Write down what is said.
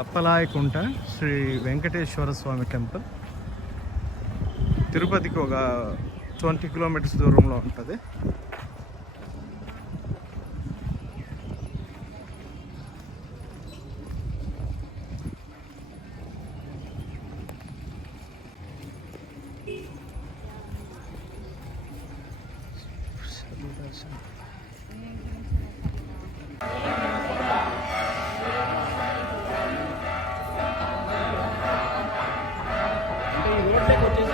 Appalayagunta Sri Venkateswara Swamy temple. తిరుపతికి ఒక twenty kilometres దూరంలో ఉంటుంది. Executivo.